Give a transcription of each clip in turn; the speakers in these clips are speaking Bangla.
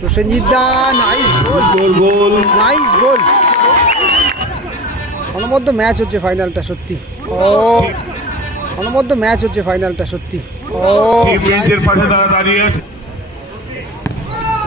প্রসেনজিৎ দা নাইস গোল, নাইস গোল। অনবদ্য ম্যাচ হচ্ছে ফাইনালটা সত্যি। ও অনবদ্য ম্যাচ হচ্ছে ফাইনালটা সত্যি। ও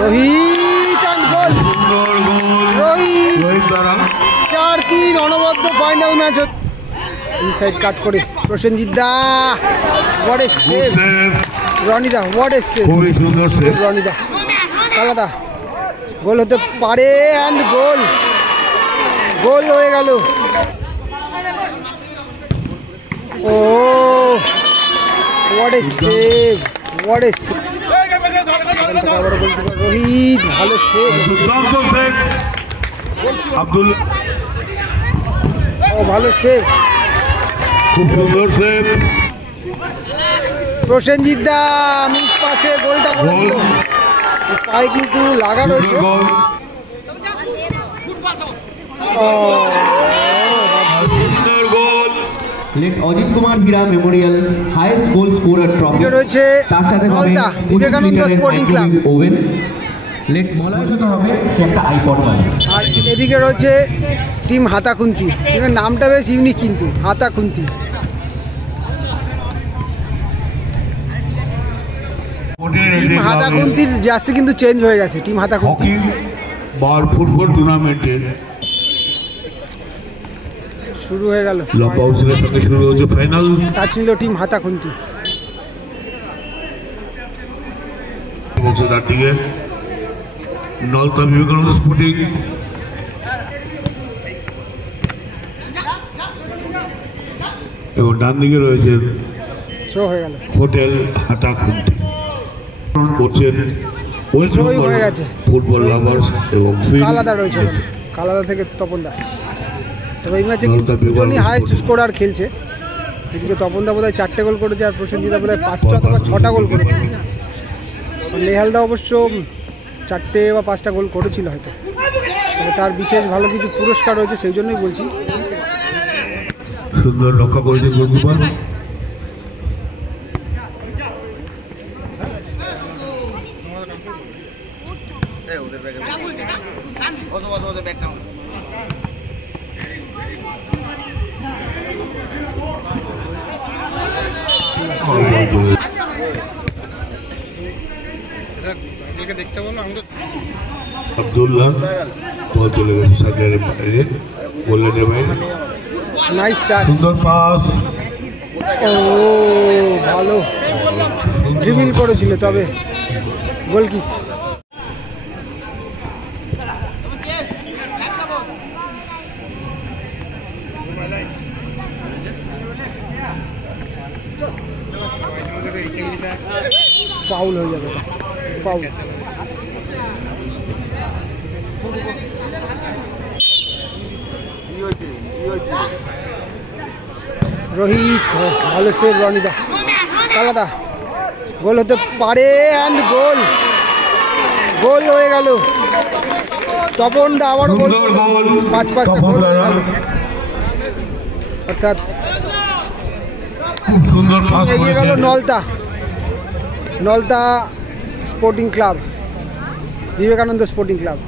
রোহিত গোল, রোহিত 4-3 অনবদ্য ফাইনাল ম্যাচ হচ্ছে। ইনসাইড কাট করে Prosenjit da, what a save. Roni da, what a save, খুবই সুন্দর সেভ রনি দা। কালা দা, গোল হতে পারে অ্যান্ড গোল, গোল হয়ে গেল। Oh what a save, what a save. Rohit ভালো সেভ, ও ভালো সেভ, খুব সুন্দর সেভ। প্রসেনজিৎ দা মিস পাসে গোলটা করে দিল। পায়ে কিন্তু লাগা রয়েছে। Ajit Kumar Hira memorial highest goal scorer trophy রয়েছে। তার সাথে নলদা বিবেকানন্দ স্পোর্টিং ক্লাব ওভেন লেট মলয় সাথে হবে সেটা আইপড মানে। আর এদিকে রয়েছে টিম হাতাখুন্তি। টিমের নামটা বেশ ইউনিক কিন্তু, হাতাখুন্তি। টিম হাতাখুন্তির জার্সি কিন্তু চেঞ্জ হয়ে গেছে। টিম হাতাখুন্তি ফুটবল টুর্নামেন্টের শুরু হয়ে গেল। লম্বা উৎসবের সঙ্গে শুরু হচ্ছে ফাইনাল। তা ছিল টিম হাতাখুন্তি। তার দিকে নলতা বিবেকানন্দ স্পোর্টিং, এবং ডান দিকে রয়েছে হোটেল হাতাখুন্তি। করছেন হয়ে গেছে ফুটবল লাভার্স এবং কালাদা রয়েছে, কালাদা থেকে তপন দা। তবে এই ম্যাচে কিন্তু দুজনই হাইস্ট স্কোরার খেলছে। এদিকে তপন দা বোধহয় 4টে গোল করেছে, আর প্রসেনজিৎ দা বোধহয় 5টা অথবা 6টা গোল করেছে। নেহালদা অবশ্য 4টে বা 5টা গোল করেছিল হয়তো। তবে তার বিশেষ ভালো কিছু পুরস্কার রয়েছে, সেই জন্যই বলছি। সুন্দর রক্ষা করেছে গোলকিপার। আব্দুল্লাহ বল চলে গেছে সাইডের বাইরে, গোলের বাইরে। নাইস টাচ, সুন্দর পাস। ও ভালো ড্রিবল করেছিল, তবে গোলকিক। ফাউল হয়ে যাবে, ফাউল। রোহিত ভালো সেভ রনিদা। কালাদা, গোল হতে পারে অ্যান্ড গোল, গোল হয়ে গেল। তপন দা আবারও গোল, 5-5টা গোল হয়ে গেল। অর্থাৎ এগিয়ে গেল Nalta, Nalta sporting club, Vivekananda sporting club.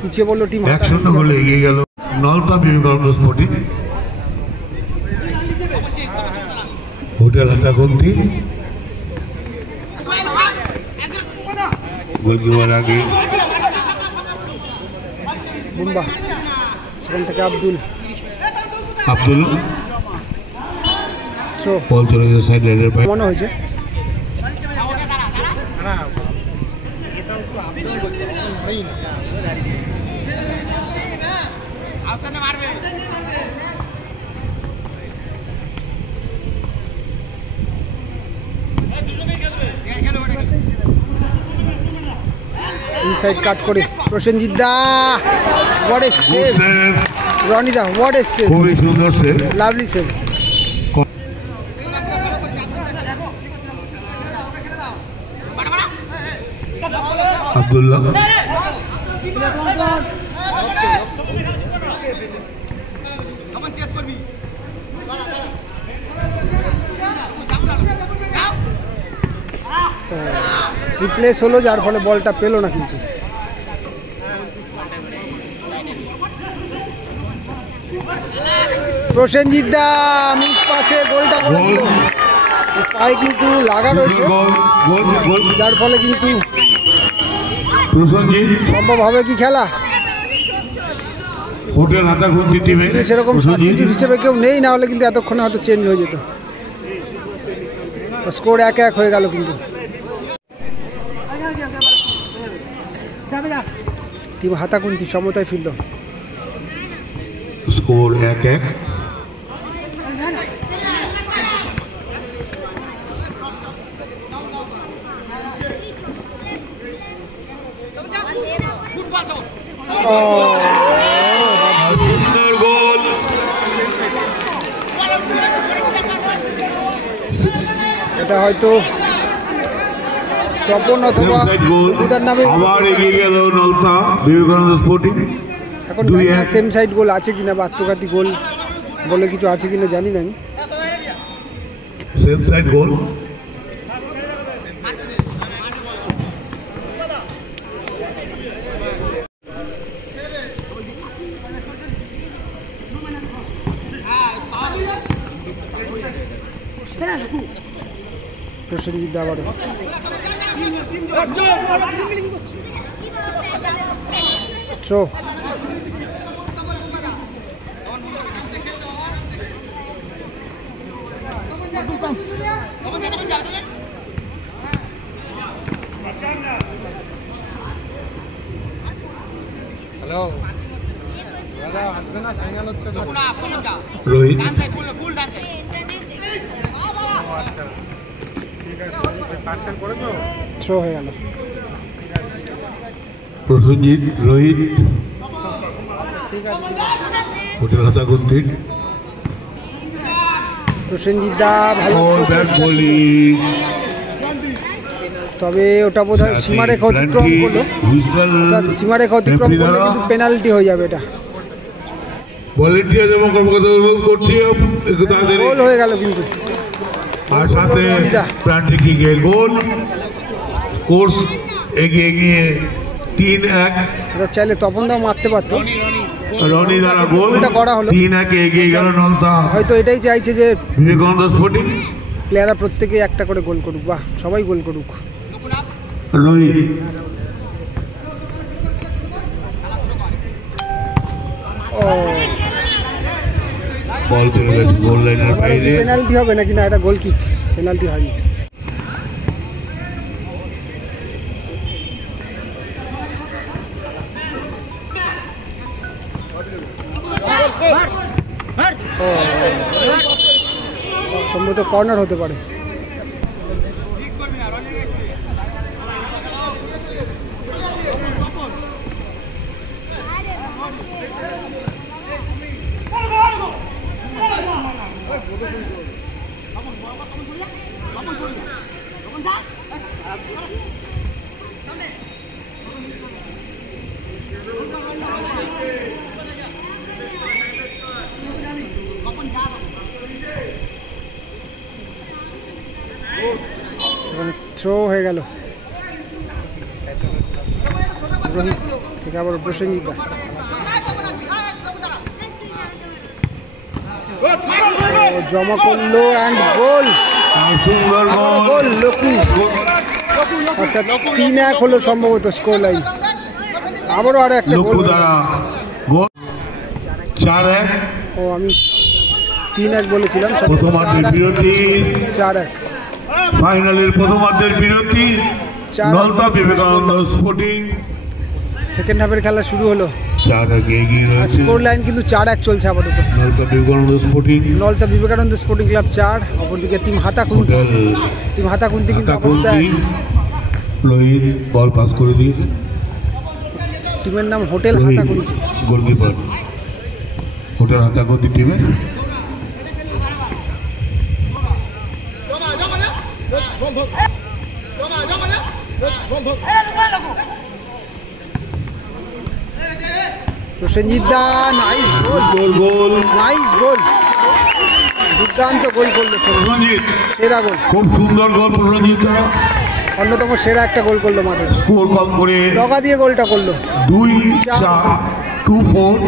পিছিয়ে বললো টিম 1-0 গোলে এগিয়ে গেল Nalta Vivekananda sporting. Hotel Hatakhunti goalkeeper আগে বুম্বা, সেখান থেকে আব্দুল বল চলে গেছে সাইড লাইনের বাইরে। মনে হয়েছে ইনসাইড কাট করে Prosenjit da, what a save Roni da, what a save, খুবই সুন্দর save, lovely save. Abdullah replace হলো, যার ফলে বলটা পেলো না। কিন্তু প্রসেনজিৎ দা মিস পাসে গোলটা করে দিল। পায়ে কিন্তু লাগা রয়েছে, যার ফলে কিন্তু প্রসেনজিৎ সম্ভব হবে কি খেলা। হোটেল হাতাখুন্তি টিমে সেরকম সাবস্টিটিউট হিসেবে কেউ নেই, না হলে কিন্তু এতক্ষণে হয়তো চেঞ্জ হয়ে যেত। স্কোর 1-1 হয়ে গেল। কিন্তু টিম হাতাকুন্তি সমতায় ফিরল। স্কোর 1-1। সুন্দর গোল। এটা হয়তো তপন অথবা উদার নামে আবার এগিয়ে গেল নলতা বিবেকানন্দ স্পোর্টিং। এখন সেম সাইড গোল আছে কিনা বা আত্মঘাতী গোল বলে কিছু আছে কিনা জানি না আমি। সেম সাইড গোল। প্রসেনজিৎ দা আবারও থ্রো। হ্যালো দাদা, আসবে না? ফাইনাল হচ্ছে তো। রোহিত থ্রো হয়ে গেল। প্রসেনজিৎ রোহিত হোটেল হাতাখুন্তি। প্রসেনজিৎ দা ভালো প্রচেষ্টা ছিল। তবে ওটা বোধ হয় সীমারেখা অতিক্রম করলো। সীমারেখা অতিক্রম করলে কিন্তু পেনাল্টি হয়ে যাবে। এটা ভলেন্টিয়ার এবং কর্মকর্তা অনুরোধ করছি গোল হয়ে গেল। কিন্তু আর সাথে প্রান্তিক কিকের গোল। কোর্স এগিয়ে গিয়ে 3-1। চাইলে তপন দাও মারতে পারতো। রনি দ্বারা গোল করা হলো। 3-1 এগিয়ে গেল নলতা। হয়তো এটাই চাইছে যে বিবেকানন্দ স্পোর্টিং প্লেয়াররা প্রত্যেকে একটা করে গোল করুক, বা সবাই গোল করুক। রোহিত ও বল চলে গেছে গোল লাইনের বাইরে। পেনাল্টি হবে নাকি না? এটা গোল কিক, পেনাল্টি হয়নি। সম্ভবত কর্নার হতে পারে। থ্রো হয়ে গেল। রোহিত থেকে আবার প্রসেনজিৎ দা। জমা করলো অ্যান্ড গোল। সুন্দর গোল লক্ষ্মী। অর্থাৎ 3-1 হলো সম্ভবত স্কোর লাইন। আবারও আরো একটা গোল। 4-1। ও আমি 3-1 বলেছিলাম। প্রথমার্ধের বিরতি। 4-1 ফাইনালের প্রথমার্ধের বিরতি। নলতা বিবেকানন্দ স্পোর্টিং। সেকেন্ড হাফের খেলা শুরু হলো। 4-1 এগিয়ে রয়েছে। স্কোর লাইন কিন্তু 4-1 চলছে আপাতত। Nalta Vivekananda sporting. Nalta Vivekananda sporting club 4, অপরদিকে টিম হাতাকুন্তি। টিম হাতাকুন্তি কিন্তু আপাতত রোহিত বল পাস করে দিয়েছে। টিমের নাম hotel Hatakunti. Goalkeeper hotel Hatakunti টিমে। Prosenjit da nice goal, goal nice goal, দুর্দান্ত গোল করলো, প্রসেনজিৎ, সেরা গোল, খুব সুন্দর গোল প্রসেনজিৎ, অন্যতম সেরা একটা গোল করলো মাঠে, স্কোর কম করে ডগা দিয়ে গোলটা করলো। 2-4 2-4।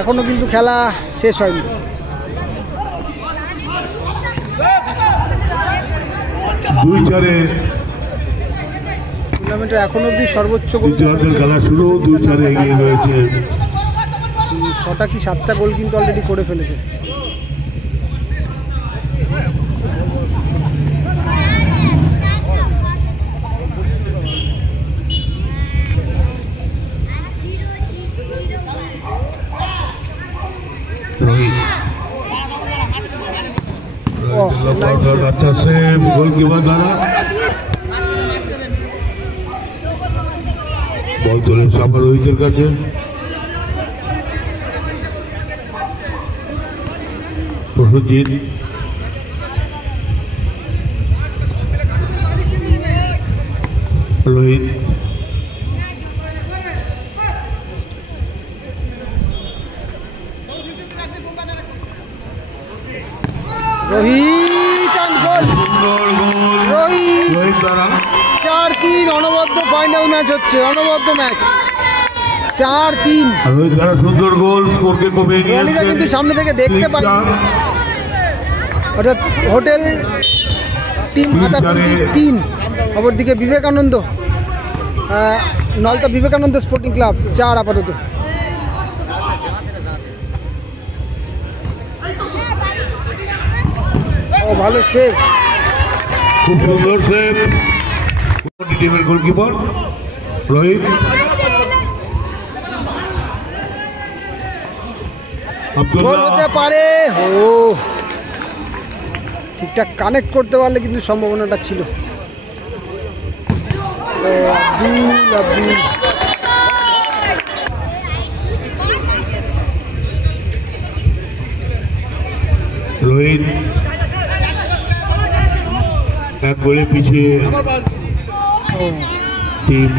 এখনো কিন্তু খেলা শেষ হয়নি। টুর্নামেন্টের এখন অব্দি সর্বোচ্চ গোল খেলা শুরু, 2-4 এগিয়ে রয়েছে। 6টা কি 7টা গোল কিন্তু অলরেডি করে ফেলেছে। अच्छा से गोलकीपर द्वारा बॉल चले सामने रोहितेर काছে প্রসেনজিৎ, রোহিত, রোহিত গোল, সুন্দর গোল রোহিত, রোহিত দ্বারা 4-3 অনবদ্য ফাইনাল ম্যাচ হচ্ছে, অনবদ্য ম্যাচ 4-3। রোহিত দ্বারা সুন্দর গোল, স্কোরকে কমিয়ে নিয়ে রনিদা কিন্তু সামনে থেকে দেখতে পাই, অর্থাৎ হোটেল টিম আদাপুর 3, অপরদিকে বিবেকানন্দ নলতা বিবেকানন্দ স্পোর্টিং ক্লাব 4 আপাতত। ও ভালো সেভ, খুব সুন্দর সেভ টিমের গোলকিপার রোহিত। গোল হতে পারে, ও ঠিকঠাক কানেক্ট করতে পারলে কিন্তু সম্ভাবনাটা ছিল। আব্দুল রোহিত এক গোলে পিছিয়ে টিম।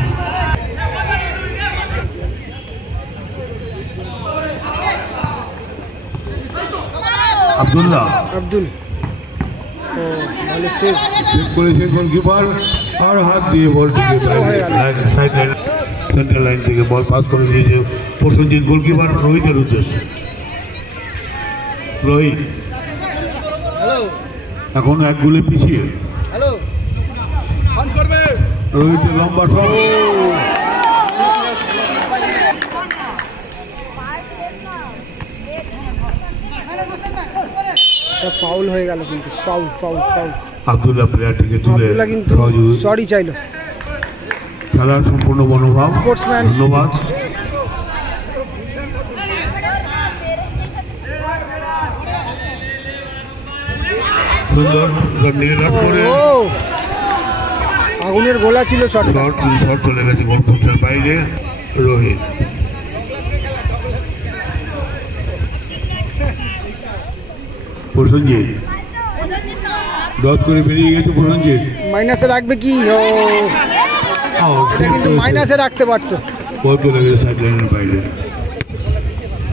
আব্দুল্লাহ, আব্দুল, ও ভালো সেভ করেছে গোলকিপার, আর হাত দিয়ে বলটিকে সাইড লাইন সেন্টার লাইন থেকে বল পাস করে দিয়েছে প্রসেনজিৎ গোলকিপার রোহিতের উদ্দেশ্যে। রোহিত এখন এক গোলে পিছিয়ে, রোহিতের লম্বা শট, ফাউল হয়ে গেল কিন্তু, ফাউল ফাউল ফাউল। আব্দুল্লাহ প্লেয়ারটিকে তুলে আব্দুল্লাহ কিন্তু সরি চাইলো। খেলার সম্পূর্ণ মনোভাব, স্পোর্টসম্যান, ধন্যবাদ। সুন্দর আগুনের গোলা ছিল, শট চলে গেছে গোলপোস্টের বাইরে। রোহিত প্রসেনজিৎ 10 করে বেরিয়ে গেছে প্রসেনজিৎ, মাইনাসে রাখবে কি, এটা কিন্তু মাইনাসে রাখতে পারতো, বল চলে গেছে সাইড লাইনের বাইরে।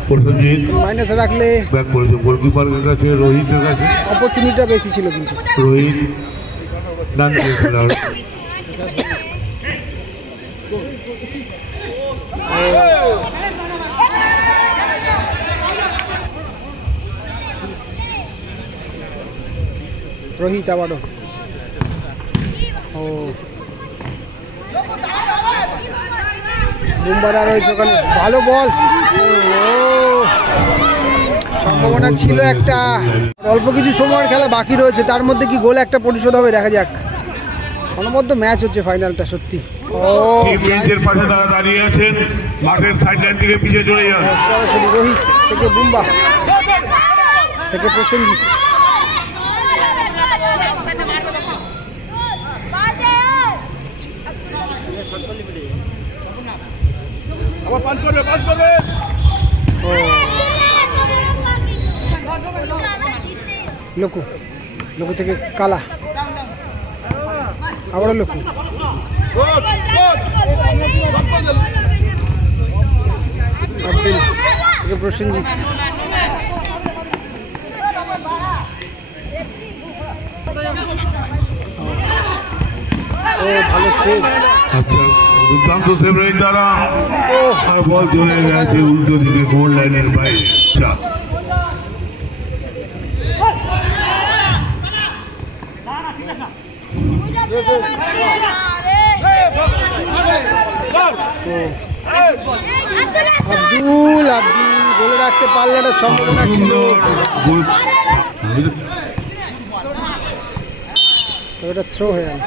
প্রসেনজিৎ মাইনাসে রাখলে ব্যাক করেছে গোলকিপারের কাছে, রোহিতের কাছে, অপরচুনিটিটা বেশি ছিল কিন্তু। রোহিত ডান দিকে খেলার রোহিত আবারও, ও বুম্বাদা রয়েছে ওখানে, ভালো বল, সম্ভাবনা ছিল একটা। অল্প কিছু সময়ের খেলা বাকি রয়েছে, তার মধ্যে কি গোল একটা পরিশোধ হবে, দেখা যাক। অনবদ্য ম্যাচ হচ্ছে ফাইনালটা, সত্যি। বেঞ্চের পাশে তারা দাঁড়িয়ে আছেন, মাঠের সাইড লাইন থেকে পিছিয়ে চলে যান। সরাসরি রোহিত থেকে বুম্বা থেকে প্রসেনজিৎ, লোকু থেকে কালা, আবারও লক্ষ্য আব্দুল থেকে প্রসেনজিৎ ও ভালো সেভ আচ্ছা দুর্দান্ত সেভ রয়েছে তারা আর বল চলে গেছে উল্টো দিকে গোল লাইনের বাইরে আব্দুল বলে রাখতে পারলে একটা সম্ভাবনা ছিল ওটা থ্রো হয়ে গেল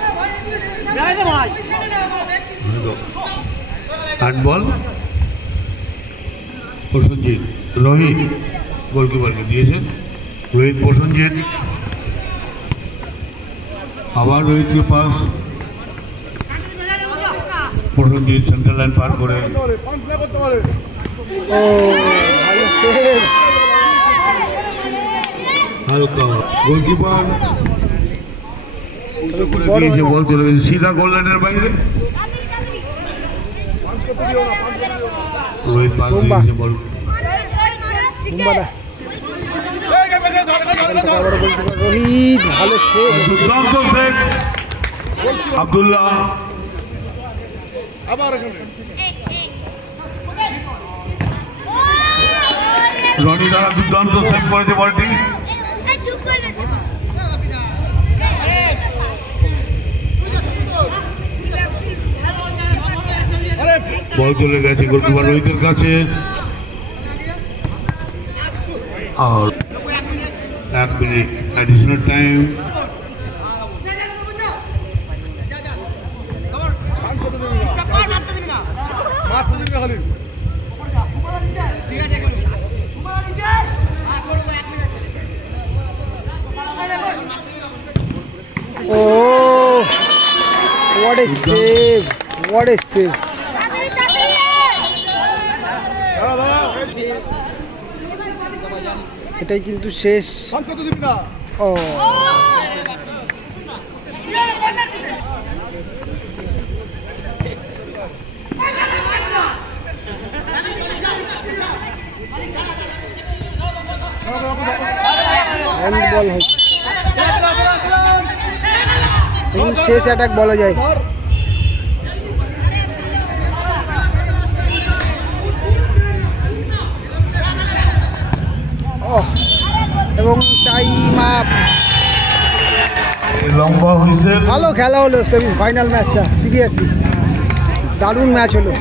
হ্যান্ডবল প্রসেনজিৎ রোহিত গোলকিপারকে দিয়েছেন রোহিত প্রসেনজিৎ আবার রোহিতকে পাস প্রসেনজিৎ সেন্ট্রাল লাইন পার করে ও ভালো সেভ হালকা গোলকিপার দিয়েছে বল চলে গেছে সিধা গোল লাইনের বাইরে রোহিত পাস দিয়েছে বল রোহিত ভালো সেভ দুর্দান্ত সেভ আব্দুল্লাহ রনি দ্বারা দুর্দান্ত সেভ করেছে বলটি বল চলে গেছে গোলকিপার রোহিতের কাছে আর 1 minute additional time Oh, what a save! What a save! এটাই কিন্তু শেষ ও হ্যান্ডবল হয়েছে শেষ অ্যাটাক বলা যায় এবং টাইম আপ লম্বা হুইসেল ভালো খেলা হলো সেমিফাইনাল ম্যাচটা সিরিয়াসলি দারুণ ম্যাচ হলো